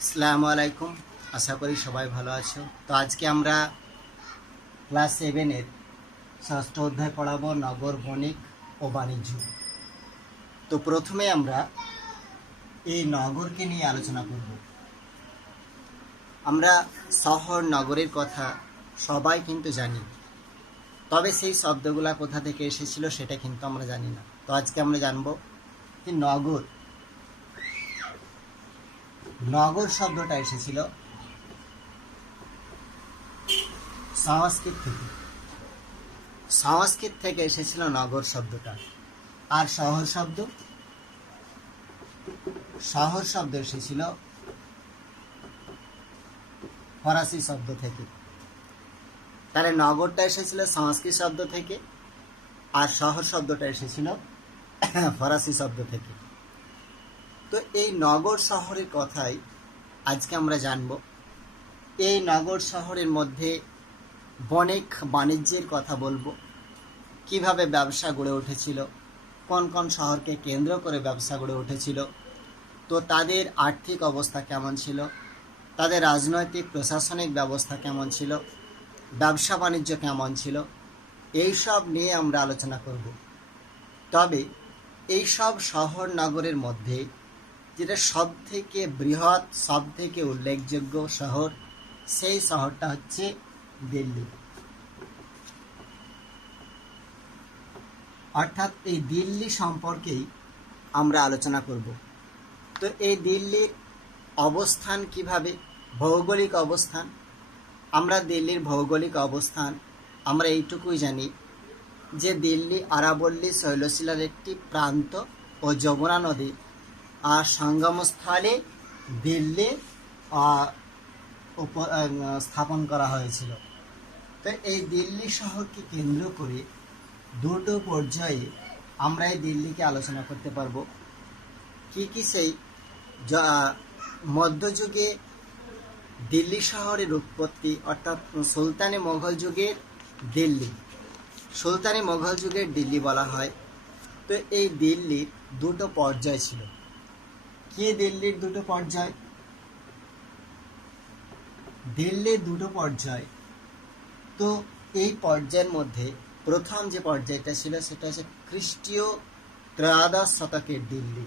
আসসালামু আলাইকুম। আশা করি সবাই ভালো আছো। তো আজকে আমরা ক্লাস 7-এর ষষ্ঠ অধ্যায় পড়াবো, নগর, বণিক ও বাণিজ্য। তো প্রথমে আমরা এই নগরকে নিয়ে আলোচনা করব। আমরা শহর নগরের কথা সবাই কিন্তু জানি, তবে সেই শব্দগুলা কোথা থেকে এসেছিল সেটা কিন্তু আমরা জানি না। তো আজকে আমরা জানবো যে নগর নগর শব্দটা এসেছিল সংস্কৃত থেকে এসেছিল নগর শব্দটা। আর শহর শব্দ এসেছিল ফরাসি শব্দ থেকে। তাহলে নগরটা এসেছিল সংস্কৃত শব্দ থেকে, আর শহর শব্দটা এসেছিল ফরাসি শব্দ থেকে। তো এই নগর শহরের কথাই আজকে আমরা জানব। এই নগর শহরের মধ্যে বণিক বাণিজ্যের কথা বলবো, কিভাবে ব্যবসা গড়ে উঠেছিল, কোন কোন শহরকে কেন্দ্র করে ব্যবসা গড়ে উঠেছিল, তো তাদের আর্থিক অবস্থা কেমন ছিল, তাদের রাজনৈতিক প্রশাসনিক ব্যবস্থা কেমন ছিল, ব্যবসা বাণিজ্য কেমন ছিল, এই সব নিয়ে আমরা আলোচনা করব। তবে এই সব শহর নগরের মধ্যে যেটা সব থেকে বৃহৎ, সব থেকে উল্লেখযোগ্য শহর, সেই শহরটা হচ্ছে দিল্লি। অর্থাৎ এই দিল্লি সম্পর্কেই আমরা আলোচনা করব। তো এই দিল্লির অবস্থান কিভাবে, ভৌগোলিক অবস্থান, আমরা দিল্লির ভৌগোলিক অবস্থান আমরা এইটুকুই জানি যে দিল্লি আরাবল্লী শৈলশিলার একটি প্রান্ত ও যমুনা নদী আর সঙ্গমস্থলে দিল্লি স্থাপন করা হয়েছিল। তো এই দিল্লি শহরকে কেন্দ্র করে দুটো পর্যায়ে আমরা এই দিল্লিকে আলোচনা করতে পারবো। কি সেই মধ্যযুগে দিল্লি শহরের উৎপত্তি, অর্থাৎ সুলতানি মোগল যুগের দিল্লি, সুলতানি মোগল যুগের দিল্লি বলা হয়। তো এই দিল্লির দুটো পর্যায় ছিল। কি দিল্লির দুটো পর্যায়? দিল্লির দুটো পর্যায়। তো এই পর্যায়ের মধ্যে প্রথম যে পর্যায়টা ছিল সেটা হচ্ছে খ্রিস্টীয় ত্রয়োদশ শতকের দিল্লি।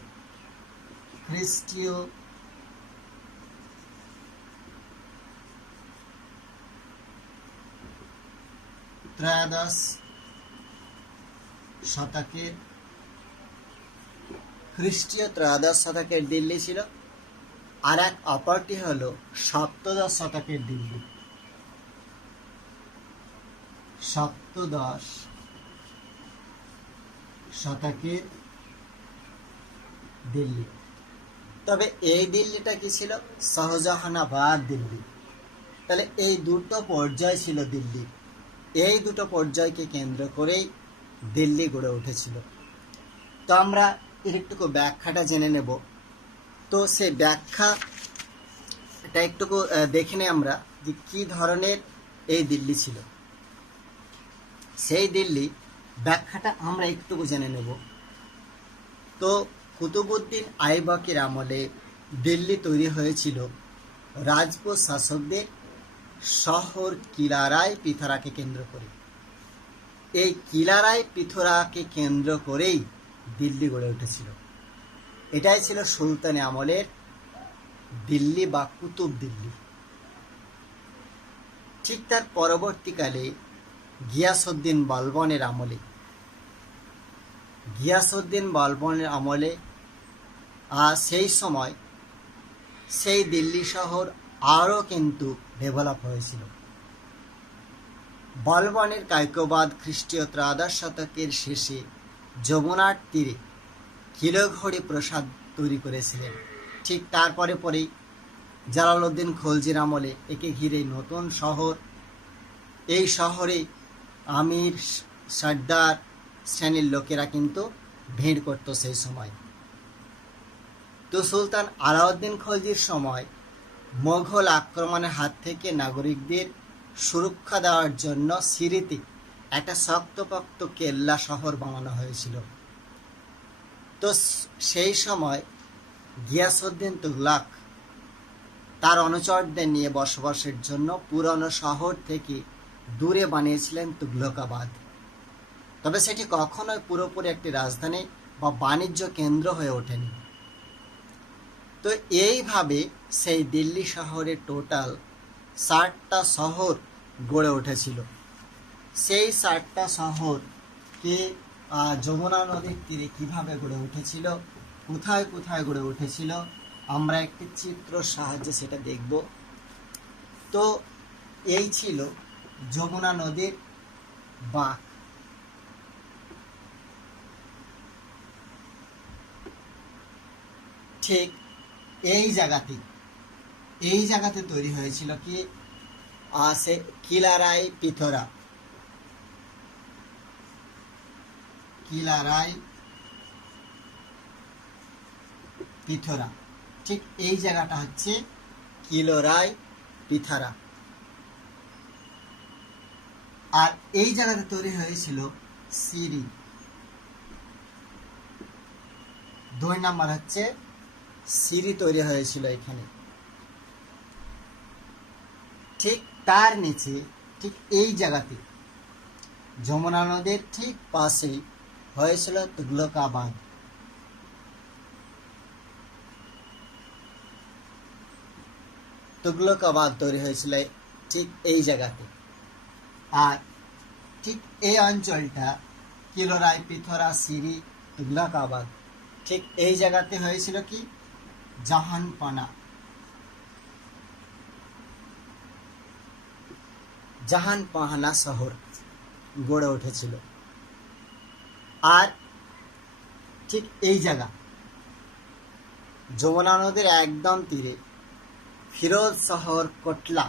খ্রিস্টীয় ত্রয়োদশ শতকের দিল্লি ছিল। আর এক অপরটি হল সপ্তদশ শতকের দিল্লি। সপ্তদশ শতকের দিল্লি। তবে এই দিল্লিটা কি ছিল? শাহজাহানাবাদ দিল্লি। তাহলে এই দুটো পর্যায় ছিল দিল্লি। এই দুটো পর্যায়কে কেন্দ্র করেই দিল্লি গড়ে উঠেছিল। তো আমরা এর একটুকু ব্যাখ্যাটা জেনে নেব। তো সেই ব্যাখ্যাটা একটুকু দেখে নেই আমরা যে কি ধরনের এই দিল্লি ছিল। সেই দিল্লি ব্যাখ্যাটা আমরা একটুকু জেনে নেব। তো কুতুবউদ্দিন আইবকের আমলে দিল্লি তৈরি হয়েছিল রাজপুত শাসকদের শহর কিলারায় পিথরাকে কেন্দ্র করে। এই কিলারায় পিথরাকে কেন্দ্র করেই দিল্লি গড়ে উঠেছিল। এটাই ছিল সুলতানি আমলের দিল্লি বা কুতুব দিল্লি। ঠিক তার পরবর্তীকালে গিয়াসউদ্দিন বলবনের আমলে সেই সময় সেই দিল্লি শহর আরও কিন্তু ডেভেলপ হয়েছিল। বলবনের কায়কোবাদ খ্রিস্টীয় ত্রয়োদশ শতকের শেষে যমুনার তীরে কিলঘড়ি প্রাসাদ তৈরি করেছিলেন। ঠিক তারপরে পরেই জালালউদ্দিন খলজির আমলে একে ঘিরে নতুন শহর। এই শহরে আমির, সর্দার শ্রেণীর লোকেরা কিন্তু ভিড় করত সেই সময়। তো সুলতান আলাউদ্দিন খলজির সময় মোঘল আক্রমণের হাত থেকে নাগরিকদের সুরক্ষা দেওয়ার জন্য সিরিতে একটা শক্তপোক্ত কেল্লা শহর বানানো হয়েছিল। তো সেই সময় গিয়াসউদ্দিন তুগলক তার অনুচরদের নিয়ে বসবাসের জন্য পুরনো শহর থেকে দূরে বানিয়েছিলেন তুগলকাবাদ। তবে সেটি কখনোই পুরোপুরি একটি রাজধানী বা বাণিজ্য কেন্দ্র হয়ে ওঠেনি। তো এইভাবে সেই দিল্লি শহরে টোটাল 60টা শহর গড়ে উঠেছিল। সেই 60টা শহরকে যমুনা নদীর তীরে কিভাবে গড়ে উঠেছিল, কোথায় কোথায় গড়ে উঠেছিল, আমরা একটি চিত্রর সাহায্যে সেটা দেখব। তো এই ছিল যমুনা নদীর বাঁক। ঠিক এই জায়গাতে তৈরি হয়েছিল কি সে কিলারাই পিথরা। ঠিক এই জায়গাটা হচ্ছে কিলারাই পিথরা। আর এই জায়গাতে তৈরি হয়েছিল সিরি। 2 নাম্বার হচ্ছে সিরি তৈরি হয়েছিল এখানে। ঠিক তার নিচে, ঠিক এই জায়গাতে যমুনা নদীর ঠিক পাশেই হয়েছিল তুগলকাবাদ। তৈরি হয়েছিল ঠিক এই জায়গাতে। আর ঠিক এই অঞ্চলটা কিলারাই পিথরা, সিরি, তুগলকাবাদ, ঠিক এই জায়গাতে হয়েছিল কি জাহানপাহানা শহর গড়ে উঠেছিল। আর ঠিক এই জায়গা যমুনা নদীর একদম তীরে ফিরোজ শহর কোটলা,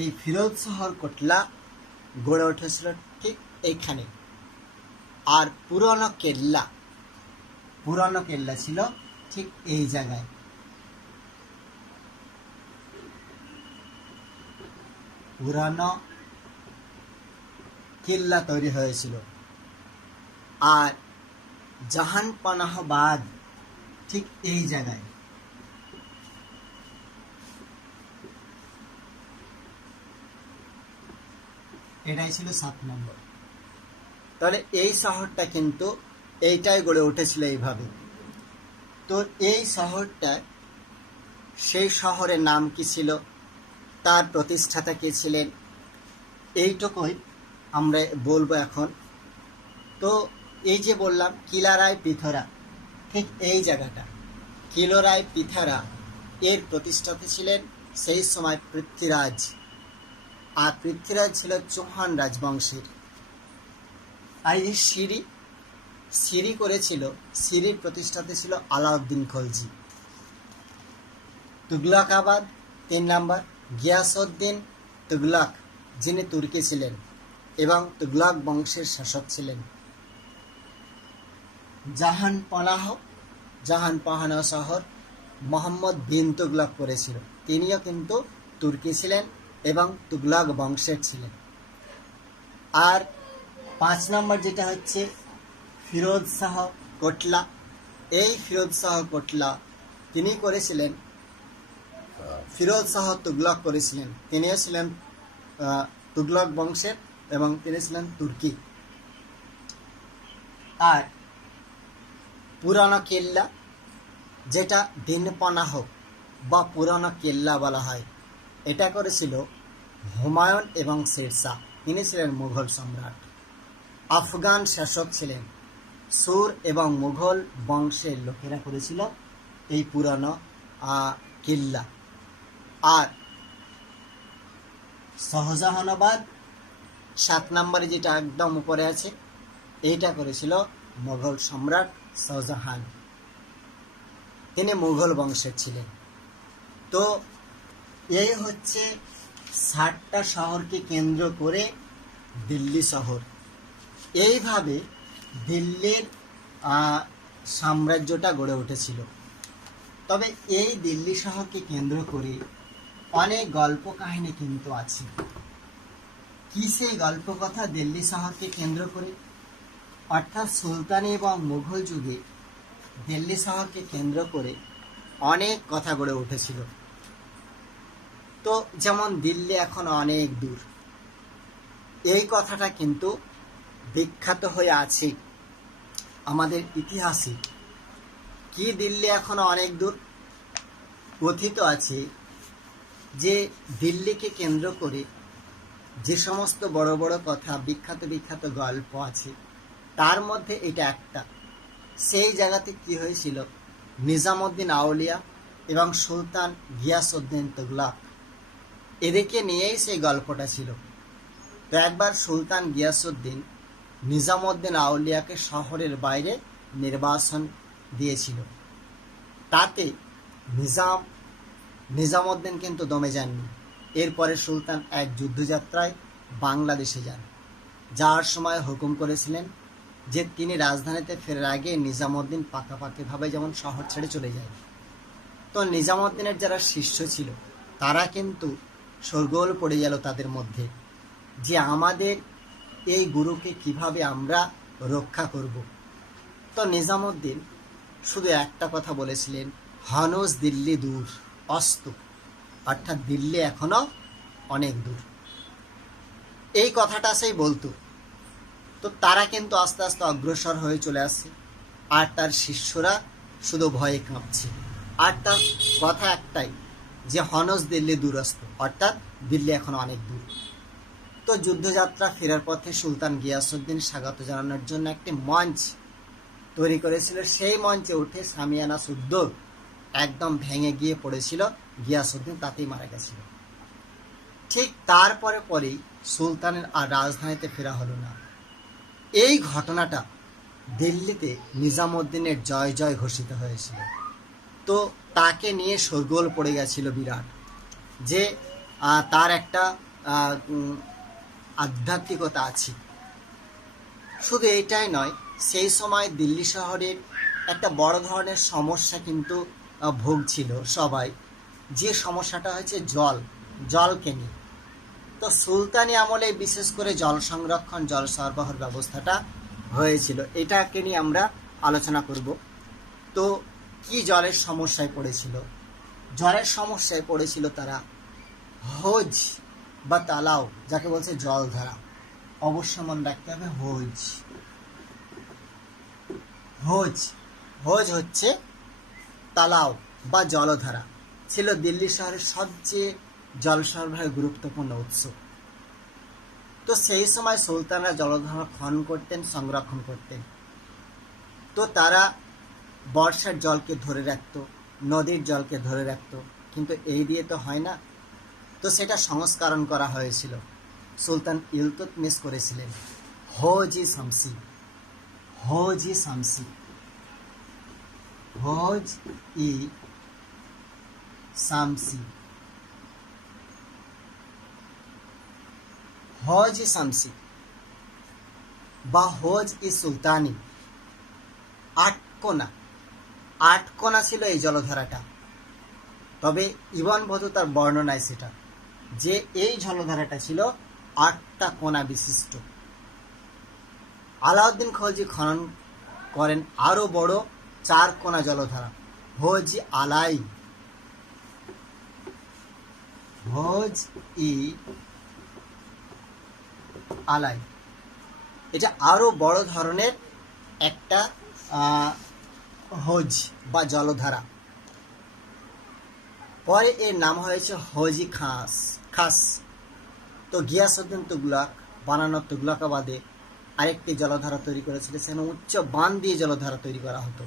এই ফিরোজ শহর কোটলা গড়ে উঠেছিল ঠিক এইখানে। আর পুরনো কেল্লা ছিল ঠিক এই জায়গায়। পুরানো কেল্লা তৈরি হয়েছিল। আর জাহানপানাহবাদ ঠিক এই জায়গায়। এটাই ছিল 7 নম্বর। তাহলে এই শহরটা কিন্তু এইটাই গড়ে উঠেছিল এইভাবে। তো এই শহরটা, সেই শহরের নাম কি ছিল, তার প্রতিষ্ঠাতা কে ছিলেন, এইটুকুই আমরা বলবো এখন। তো এই যে বললাম কিলারাই পিথরা, ঠিক এই জায়গাটা কিলারাই পিথরা, এর প্রতিষ্ঠাতা ছিলেন সেই সময় পৃথ্বীরাজ। আর পৃথ্বীরাজ ছিল চৌহান রাজবংশের। আর এই সিরি করেছিল, সিরির প্রতিষ্ঠাতা ছিল আলাউদ্দিন খলজি। তুগলকাবাদ 3 নাম্বার, গিয়াসউদ্দিন তুগলক, যিনি তুর্কি ছিলেন এবং তুগলক বংশের শাসক ছিলেন। জাহানপাহানা শহর মোহাম্মদ বিন তুগলক করেছিল, তিনিও কিন্তু তুর্কি ছিলেন এবং তুগলক বংশের ছিলেন। আর 5 নম্বর যেটা হচ্ছে ফিরোজ শাহ কোটলা। এই ফিরোজ শাহ কোটলা তিনি করেছিলেন, ফিরোজ শাহ তুগলক করেছিলেন, তিনিও ছিলেন তুগলক বংশের এবং তিনি ছিলেন তুর্কি। আর পুরানো কেল্লা, যেটা দিনপনাহ বা পুরানো কেল্লা বলা হয়, এটা করেছিল হুমায়ুন এবং শেরশাহ, তিনি ছিলেন মুঘল সম্রাট। আফগান শাসক ছিলেন, সুর এবং মুঘল বংশের লোকেরা করেছিল এই পুরানো কিল্লা। আর শাহজাহানাবাদ 7 নম্বরে যেটা একদম উপরে আছে, এইটা করেছিল মুঘল সম্রাট শাহজাহান, তিনি মুঘল বংশের ছিলেন। তো এই হচ্ছে 60টা শহরকে কেন্দ্র করে দিল্লি শহর। এইভাবে দিল্লির সাম্রাজ্যটা গড়ে উঠেছিল। তবে এই দিল্লি শহরকে কেন্দ্র করে অনেক গল্প কাহিনী কিন্তু আছে। কি সেই গল্প কথা দিল্লি শহরকে কেন্দ্র করে? অর্থাৎ সুলতানি এবং মুঘল যুগে দিল্লি শহরকে কেন্দ্র করে অনেক কথা গড়ে উঠেছিল। তো যেমন দিল্লি এখন অনেক দূর, এই কথাটা কিন্তু বিখ্যাত হয়ে আছে আমাদের ইতিহাসে। কি দিল্লি এখনো অনেক দূর? কথিত আছে যে দিল্লিকে কেন্দ্র করে যে সমস্ত বড় বড় কথা, বিখ্যাত বিখ্যাত গল্প আছে, তার মধ্যে এটা একটা। সেই জায়গাতে কি হয়েছিল, নিজামুদ্দিন আউলিয়া এবং সুলতান গিয়াসউদ্দিন তুগলক, এদেরকে নিয়েই সেই গল্পটা ছিল। তো একবার সুলতান গিয়াসউদ্দিন নিজামুদ্দিন আউলিয়াকে শহরের বাইরে নির্বাসন দিয়েছিল। তাতে নিজামুদ্দিন কিন্তু দমে যাননি। এরপরে সুলতান এক যুদ্ধযাত্রায় বাংলাদেশে যান। যাওয়ার সময় হুকুম করেছিলেন যে তিনি রাজধানীতে ফেরার আগে নিজামুদ্দিন পাকাপাকিভাবে যেমন শহর ছেড়ে চলে যায়। তো নিজামুদ্দিনের যারা শিষ্য ছিল তারা কিন্তু শোরগোল পড়ে গেল তাদের মধ্যে, যে আমাদের এই গুরুকে কিভাবে আমরা রক্ষা করব। তো নিজামুদ্দিন শুধু একটা কথা বলেছিলেন, হনুজ দিল্লি দূর অস্ত, অর্থাৎ দিল্লি এখনো অনেক দূর। এই কথাটা সেই বলতো। তো তারা কিন্তু আস্তে আস্তে অগ্রসর হয়ে চলে আসছে, আর তার শিষ্যরা শুধু ভয়ে কাঁপছে। আর তার কথা একটাই যে হনুজ দিল্লি দূরস্থ, অর্থাৎ দিল্লি এখন অনেক দূর। তো যুদ্ধযাত্রা ফেরার পথে সুলতান গিয়াসউদ্দিন স্বাগত জানানোর জন্য একটি মঞ্চ তৈরি করেছিল। সেই মঞ্চে উঠে সামিয়ানা শুদ্ধ একদম ভেঙে গিয়ে পড়েছিল গিয়াসউদ্দিন, তাতেই মারা গেছিল। ঠিক তারপরে পরেই সুলতানের আর রাজধানীতে ফেরা হলো না। এই ঘটনাটা দিল্লিতে নিজামুদ্দিনের জয় জয় ঘোষিত হয়েছিল। তো তাকে নিয়ে শোরগোল পড়ে গেছিল বিরাট, যে তার একটা আধ্যাত্মিকতা আছে। শুধু এইটাই নয়, সেই সময় দিল্লি শহরের একটা বড় ধরনের সমস্যা কিন্তু ভুগছিল সবাই। যে সমস্যাটা হয়েছে জলকে নিয়ে। তো সুলতানি আমলে বিশেষ করে জল সংরক্ষণ, জল সরবরাহের ব্যবস্থাটা হয়েছিল, এটাকে নিয়ে আমরা আলোচনা করব। তো কি জলের সমস্যায় পড়েছিল? জলের সমস্যায় পড়েছিল তারা হৌজ বা তালাও, যাকে বলছে জলধারা। অবশ্য মনে রাখতে হবে হৌজ। হৌজ হচ্ছে তালাও বা জলধারা, ছিল দিল্লি শহরের সবচেয়ে জল সরবরাহের গুরুত্বপূর্ণ উৎস। তো সেই সময় সুলতানরা জলধারা খনন করতেন, সংরক্ষণ করতেন। তো তারা বর্ষার জলকে ধরে রাখত, নদীর জলকে ধরে রাখত, কিন্তু এই দিয়ে তো হয় না। তো সেটা সংস্করণ করা হয়েছিল। সুলতান ইলতুৎমিশ করেছিলেন হৌজ-ই শামসি। হৌজ-ই শামসি বা হৌজ-ই সুলতানি। আট কোনা ছিল এই জলধারাটা। তবে ইবন বতুতার বর্ণনায় সেটা যে এই জলধারাটা ছিল 8টা কোনা বিশিষ্ট। আলাউদ্দিন খলজি খনন করেন আরো বড় 4 কোনা জলধারা, হৌজ-ই আলাই। এটা আরো বড় ধরনের একটা হৌজ বা জলধারা। পরে এর নাম হয়েছে হৌজ-ই খাস। তো গিয়াসউদ্দিন তুগলক বানানো তুগলকাবাদে আরেকটি জলধারা তৈরি করেছিল, সেখানে উচ্চ বাঁধ দিয়ে জলধারা তৈরি করা হতো।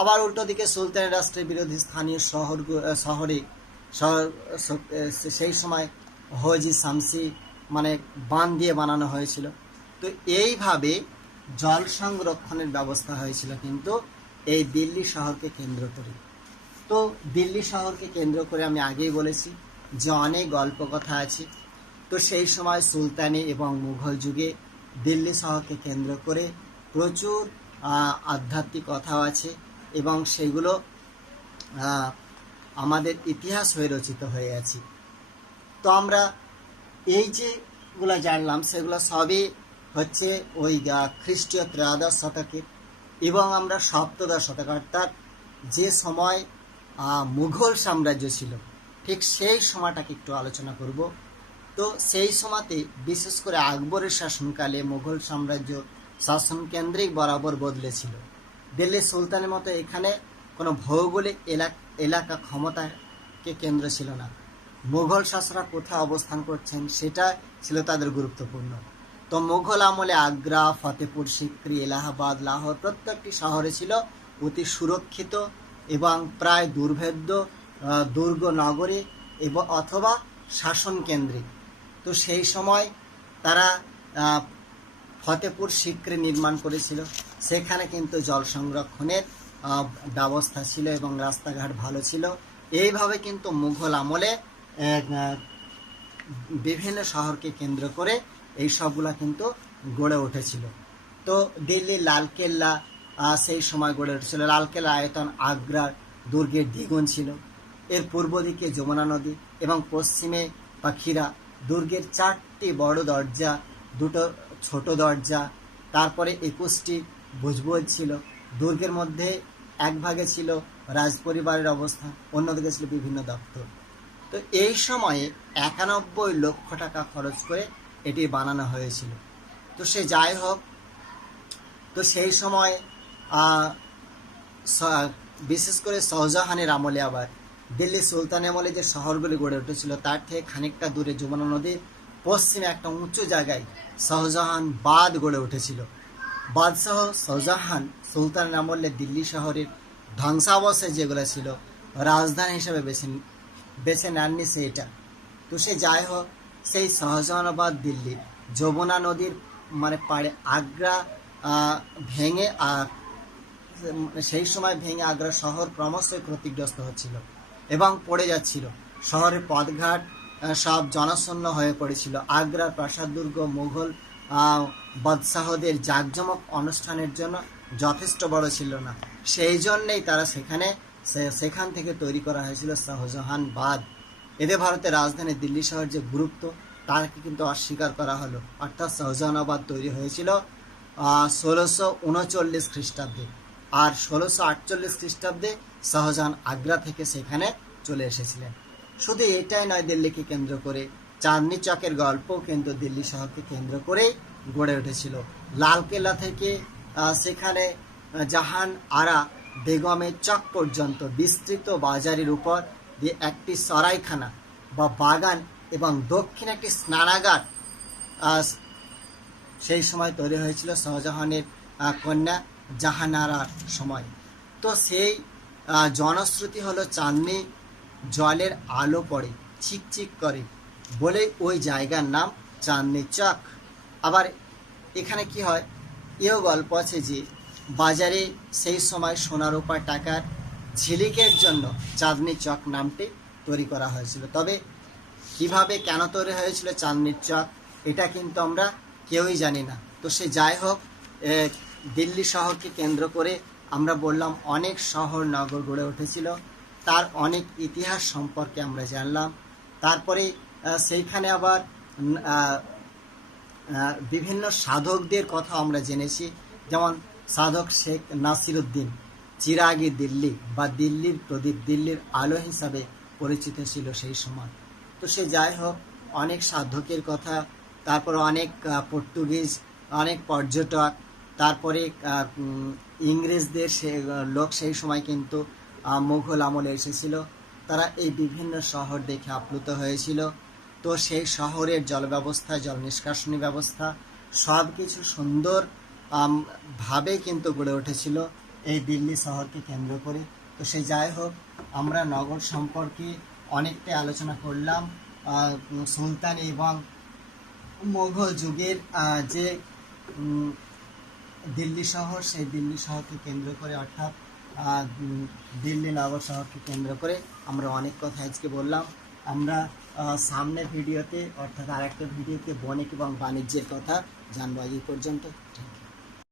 আবার উল্টো দিকে সুলতানের রাষ্ট্রের বিরোধী স্থানীয় শহরে সেই সময় হৌজ-ই শামসি মানে বাঁধ দিয়ে বানানো হয়েছিল। তো এইভাবে জল সংরক্ষণের ব্যবস্থা হয়েছিল কিন্তু এই দিল্লি শহরকে কেন্দ্র করে। তো দিল্লি শহরকে কেন্দ্র করে আমি আগেই বলেছি যে অনেক গল্প কথা আছে। তো সেই সময় সুলতানি এবং মুঘল যুগে দিল্লি শহরকে কেন্দ্র করে প্রচুর আধ্যাত্মিক কথাও আছে, এবং সেগুলো আমাদের ইতিহাস হয়ে রচিত হয়ে আছে। তো আমরা এই যে গুলো জানলাম সেগুলো সবই হচ্ছে ওই খ্রিস্টীয় ত্রয়োদশ শতকের, এবং আমরা সপ্তদশ শতক অর্থাৎ যে সময় মুঘল সাম্রাজ্য ছিল ঠিক সেই সময়টাকে একটু আলোচনা করব। তো সেই সময়তে বিশেষ করে আকবরের শাসনকালে মুঘল সাম্রাজ্য শাসন কেন্দ্রিক বরাবর বদলেছিল। দিল্লি সুলতানের মতো এখানে কোনো ভৌগোলিক এলাকা ক্ষমতাকে কেন্দ্র ছিল না। মুঘল শাসকরা কোথায় অবস্থান করছেন সেটা ছিল তাদের গুরুত্বপূর্ণ। তো মুঘল আমলে আগ্রা, ফতেপুর সিক্রি, এলাহাবাদ, লাহোর প্রত্যেকটি শহরে ছিল অতি সুরক্ষিত এবং প্রায় দুর্ভেদ্য দুর্গ নগরী এবং অথবা শাসন কেন্দ্রিক। তো সেই সময় তারা ফতেপুর সিক্রি নির্মাণ করেছিল। সেখানে কিন্তু জল সংরক্ষণের ব্যবস্থা ছিল এবং রাস্তাঘাট ভালো ছিল। এইভাবে কিন্তু মুঘল আমলে বিভিন্ন শহরকে কেন্দ্র করে এই সবগুলা কিন্তু গড়ে উঠেছিল। তো দিল্লির লালকেল্লা সেই সময় গড়ে উঠেছিল। লালকেল্লা আয়তন আগ্রার দুর্গের দ্বিগুণ ছিল। এর পূর্ব দিকে যমুনা নদী এবং পশ্চিমে পাখিরা। দুর্গের 4টি বড় দরজা, 2টো ছোট দরজা, তারপরে 21টি ভুজভুজ ছিল। দুর্গের মধ্যে এক ভাগে ছিল রাজপরিবারের অবস্থান, অন্যদিকে ছিল বিভিন্ন দপ্তর। তো এই সময়ে 91 লক্ষ টাকা খরচ করে এটি বানানো হয়েছিল। তো সে যাই হোক, তো সেই সময় বিশেষ করে শাহজাহানের আমলে আবার দিল্লি সুলতানের আমলে যে শহরগুলি গড়ে উঠেছিল তার থেকে খানিকটা দূরে যমুনা নদীর পশ্চিমে একটা উঁচু জায়গায় শাহজাহান বাঁধ গড়ে উঠেছিল। বাদশাহ শাহজাহান সুলতানের আমলে দিল্লি শহরের ধ্বংসাবশেষ যেগুলো ছিল রাজধানী হিসেবে বেছে নেননি সেইটা। তো সে যাই হোক, সেই শাহজাহানাবাদ দিল্লি যমুনা নদীর পাড়ে আগ্রা ভেঙে সেই সময় ভেঙে আগ্রা শহর ক্রমশই ক্ষতিগ্রস্ত হচ্ছিল এবং পড়ে যাচ্ছিল। শহরের পথঘাট সব জনশূন্য হয়ে পড়েছিল। আগ্রার প্রাসাদ দুর্গ মুঘল বাদশাহদের জাঁকজমক অনুষ্ঠানের জন্য যথেষ্ট বড় ছিল না। সেই জন্যেই তারা সেখান থেকে তৈরি করা হয়েছিল শাহজাহান বাঁধ। এতে ভারতের রাজধানী দিল্লি শহর যে গুরুত্ব তাকে কিন্তু অস্বীকার করা হলো। অর্থাৎ শাহজাহানাবাদ তৈরি হয়েছিল 1639 খ্রিস্টাব্দে, আর 1648 খ্রিস্টাব্দে শাহজাহান আগ্রা থেকে সেখানে চলে এসেছিলেন। শুধু এটাই নয়, দিল্লিকে কেন্দ্র করে চাঁদনি চকের গল্প কিন্তু দিল্লি শহরকে কেন্দ্র করেই গড়ে উঠেছিল। লালকেল্লা থেকে সেখানে জাহান আরা বেগমের চক পর্যন্ত বিস্তৃত বাজারের উপর দিয়ে একটি সরাইখানা বা বাগান এবং দক্ষিণে একটি স্নানাগার সেই সময় তৈরি হয়েছিল শাহজাহানের কন্যা জাহানারার সময়। তো সেই জনশ্রুতি হলো চাঁদনি জলের আলো পড়ে চিকচিক করে বলে ওই জায়গার নাম চাঁদনি চক। আবার এখানে কি হয়, এও গল্প আছে যে বাজারে সেই সময় সোনা রূপা টাকার ঝিলিকের জন্য চাঁদনি চক নামটি তৈরি করা হয়েছিল। তবে কিভাবে কেন তৈরি হয়েছিল চাঁদনির চক এটা কিন্তু আমরা কেউই জানি না। তো সে যাই হোক, দিল্লি শহরকে কেন্দ্র করে আমরা বললাম অনেক শহর নগর গড়ে উঠেছিল, তার অনেক ইতিহাস সম্পর্কে আমরা জানলাম। তারপরে সেইখানে আবার বিভিন্ন সাধকদের কথা আমরা জেনেছি, যেমন সাধক শেখ নাসিরুদ্দিন চিরাগি দিল্লি বা দিল্লির প্রদীপ, দিল্লির আলো হিসাবে পরিচিত ছিল সেই সময়। তো সে যাই হোক, অনেক সাধকের কথা, তারপরে অনেক পর্তুগিজ, অনেক পর্যটক, তারপরে ইংরেজদের লোক সেই সময় কিন্তু মুঘল আমলে এসেছিল। তারা এই বিভিন্ন শহর দেখে আপ্লুত হয়েছিল। তো সেই শহরের জল ব্যবস্থা, জল নিষ্কাশনী ব্যবস্থা সব কিছু সুন্দর ভাবে কিন্তু গড়ে উঠেছিল এই দিল্লি শহরকে কেন্দ্র করে। তো সে যাই হোক, আমরা নগর সম্পর্কে অনেকটাই আলোচনা করলাম। সুলতানি এবং মুঘল যুগের যে দিল্লি শহর, সেই দিল্লি শহরকে কেন্দ্র করে অর্থাৎ দিল্লি নগর শহরকে কেন্দ্র করে আমরা অনেক কথা আজকে বললাম। আমরা সামনের ভিডিওতে অর্থাৎ আরেকটা ভিডিওতে বণিক এবং বাণিজ্যের কথা জানবো। এই পর্যন্ত।